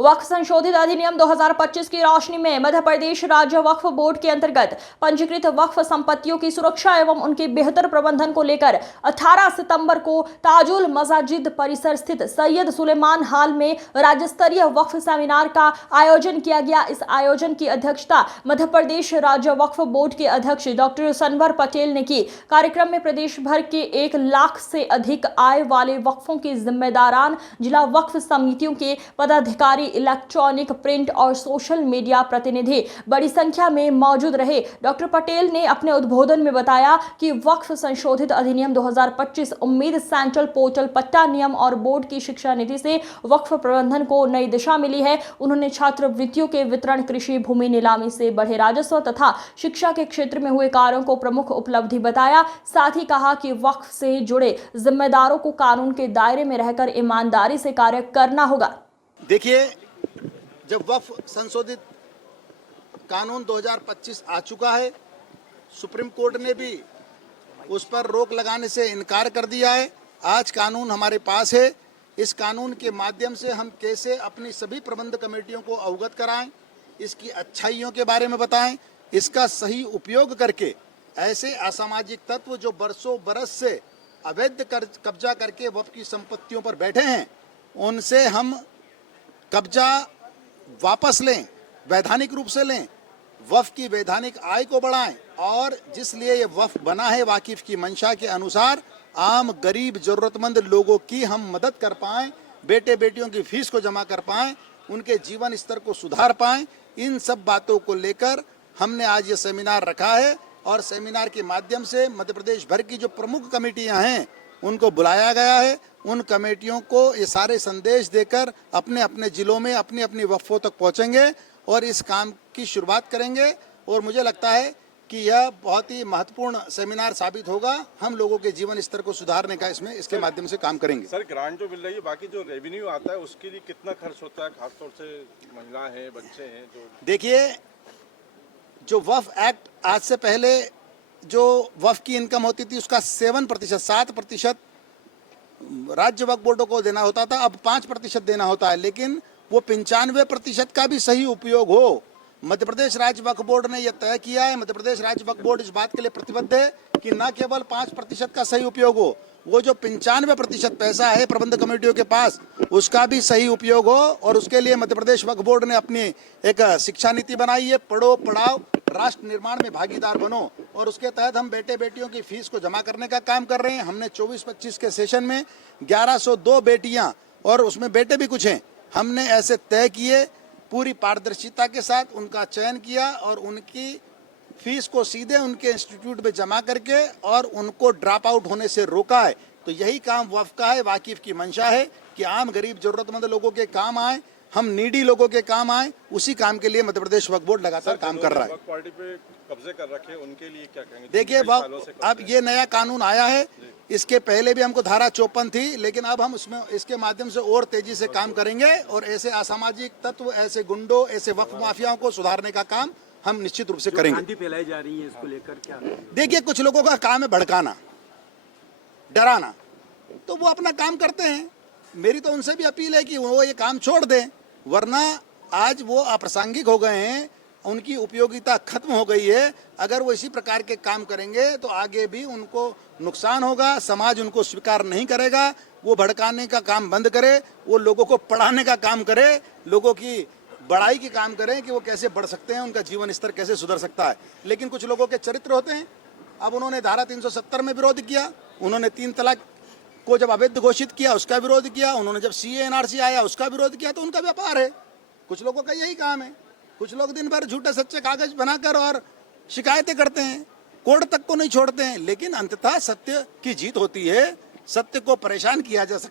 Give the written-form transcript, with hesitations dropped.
वक्फ संशोधित अधिनियम 2025 की रोशनी में मध्य प्रदेश राज्य वक्फ बोर्ड के अंतर्गत पंजीकृत वक्फ संपत्तियों की सुरक्षा एवं उनके बेहतर प्रबंधन को लेकर 18 सितंबर को ताजुल मसाजिद परिसर स्थित सैयद सुलेमान हॉल में राज्य स्तरीय वक्फ सेमिनार का आयोजन किया गया। इस आयोजन की अध्यक्षता मध्य प्रदेश राज्य वक्फ बोर्ड के अध्यक्ष डॉक्टर सनवर पटेल ने की। कार्यक्रम में प्रदेश भर के 1 लाख से अधिक आय वाले वक्फों के जिम्मेदारान, जिला वक्फ समितियों के पदाधिकारी, इलेक्ट्रॉनिक, प्रिंट और सोशल मीडिया प्रतिनिधि बड़ी संख्या में मौजूद रहे। डॉक्टर पटेल ने अपने उद्बोधन में बताया कि वक्फ संशोधित अधिनियम 2025 उम्मीद सेंट्रल पोर्टल पट्टा नियम और बोर्ड की शिक्षा नीति से वक्फ प्रबंधन को नई दिशा मिली है। उन्होंने छात्रवृत्तियों के वितरण, कृषि भूमि नीलामी से बढ़े राजस्व तथा शिक्षा के क्षेत्र में हुए कार्यों को प्रमुख उपलब्धि बताया। साथ ही कहा कि वक्फ से जुड़े जिम्मेदारों को कानून के दायरे में रहकर ईमानदारी से कार्य करना होगा। देखिए, जब वक्फ संशोधित कानून 2025 आ चुका है, सुप्रीम कोर्ट ने भी उस पर रोक लगाने से इनकार कर दिया है। आज कानून हमारे पास है। इस कानून के माध्यम से हम कैसे अपनी सभी प्रबंध कमेटियों को अवगत कराएं, इसकी अच्छाइयों के बारे में बताएं, इसका सही उपयोग करके ऐसे असामाजिक तत्व जो बरसों बरस से अवैध कब्जा करके वक्फ की संपत्तियों पर बैठे हैं, उनसे हम कब्जा वापस लें, वैधानिक रूप से लें, वक्फ की वैधानिक आय को बढ़ाएं और जिस लिए ये वक्फ बना है वाकिफ की मंशा के अनुसार आम गरीब जरूरतमंद लोगों की हम मदद कर पाएं, बेटे बेटियों की फीस को जमा कर पाएं, उनके जीवन स्तर को सुधार पाएं। इन सब बातों को लेकर हमने आज ये सेमिनार रखा है और सेमिनार के माध्यम से मध्य प्रदेश भर की जो प्रमुख कमेटियां हैं उनको बुलाया गया है। उन कमेटियों को ये सारे संदेश देकर अपने अपने जिलों में अपनी अपनी वक्फों तक पहुंचेंगे और इस काम की शुरुआत करेंगे। और मुझे लगता है कि यह बहुत ही महत्वपूर्ण सेमिनार साबित होगा। हम लोगों के जीवन स्तर को सुधारने का इसके माध्यम से काम करेंगे। सर, ग्रांट जो मिल रही है, बाकी जो रेवेन्यू आता है उसके लिए कितना खर्च होता है, खासतौर से महिलाएं हैं, बच्चे हैं जो? देखिए, जो वक्फ एक्ट आज से पहले जो वक्फ की इनकम होती थी उसका 7% राज्य वक्फ बोर्डों को देना होता था, अब 5% देना होता है। लेकिन वो 95% का भी सही उपयोग हो, मध्य प्रदेश राज्य वक्फ बोर्ड ने यह तय किया है। मध्य प्रदेश राज्य वक्फ बोर्ड इस बात के लिए प्रतिबद्ध है कि न केवल 5% का सही उपयोग हो, वो जो 95% पैसा है प्रबंध कमेटियों के पास उसका भी सही उपयोग हो। और उसके लिए मध्य प्रदेश वक्फ बोर्ड ने अपनी एक शिक्षा नीति बनाई है, पढ़ो पढ़ाओ राष्ट्र निर्माण में भागीदार बनो, और उसके तहत हम बेटे बेटियों की फीस को जमा करने का काम कर रहे हैं। हमने 24-25 के सेशन में 1102 बेटियां और उसमें बेटे भी कुछ हैं, हमने ऐसे तय किए, पूरी पारदर्शिता के साथ उनका चयन किया और उनकी फीस को सीधे उनके इंस्टीट्यूट में जमा करके और उनको ड्रॉप आउट होने से रोका है। तो यही काम वक्फ का है, वाकिफ की मंशा है कि आम गरीब जरूरतमंद लोगों के काम आए, हम नीडी लोगों के काम आए। उसी काम के लिए मध्य प्रदेश वक्फ बोर्ड लगातार काम कर रहा है। वक्फ पार्टी पे कब्जे कर रखे, उनके लिए क्या कहेंगे? देखिए, अब ये नया कानून आया है, इसके पहले भी हमको धारा 54 थी, लेकिन अब हम उसमें इसके माध्यम से और तेजी से काम करेंगे और ऐसे असामाजिक तत्व, ऐसे गुंडों, ऐसे वक्फ माफियाओं को सुधारने का काम हम निश्चित रूप से करेंगे। भ्रांति फैलाई जा रही है, इसको लेकर क्या? देखिए, कुछ लोगों का काम है भड़काना, डराना, तो वो अपना काम करते हैं। मेरी तो उनसे भी अपील है कि वो ये काम छोड़ दें, वरना आज वो अप्रासंगिक हो गए हैं, उनकी उपयोगिता खत्म हो गई है। अगर वो इसी प्रकार के काम करेंगे तो आगे भी उनको नुकसान होगा, समाज उनको स्वीकार नहीं करेगा। वो भड़काने का काम बंद करे, वो लोगों को पढ़ाने का काम करे, लोगों की बढ़ाई की काम करें कि वो कैसे बढ़ सकते हैं, उनका जीवन स्तर कैसे सुधर सकता है। लेकिन कुछ लोगों के चरित्र होते हैं। अब उन्होंने धारा 370 में विरोध किया, उन्होंने 3 तलाक को जब अवैध घोषित किया उसका विरोध किया, उन्होंने जब CAA NRC आया उसका विरोध किया। तो उनका व्यापार है, कुछ लोगों का यही काम है। कुछ लोग दिन भर झूठे सच्चे कागज बनाकर और शिकायतें करते हैं, कोर्ट तक को नहीं छोड़ते हैं। लेकिन अंततः सत्य की जीत होती है, सत्य को परेशान किया जा सकता है।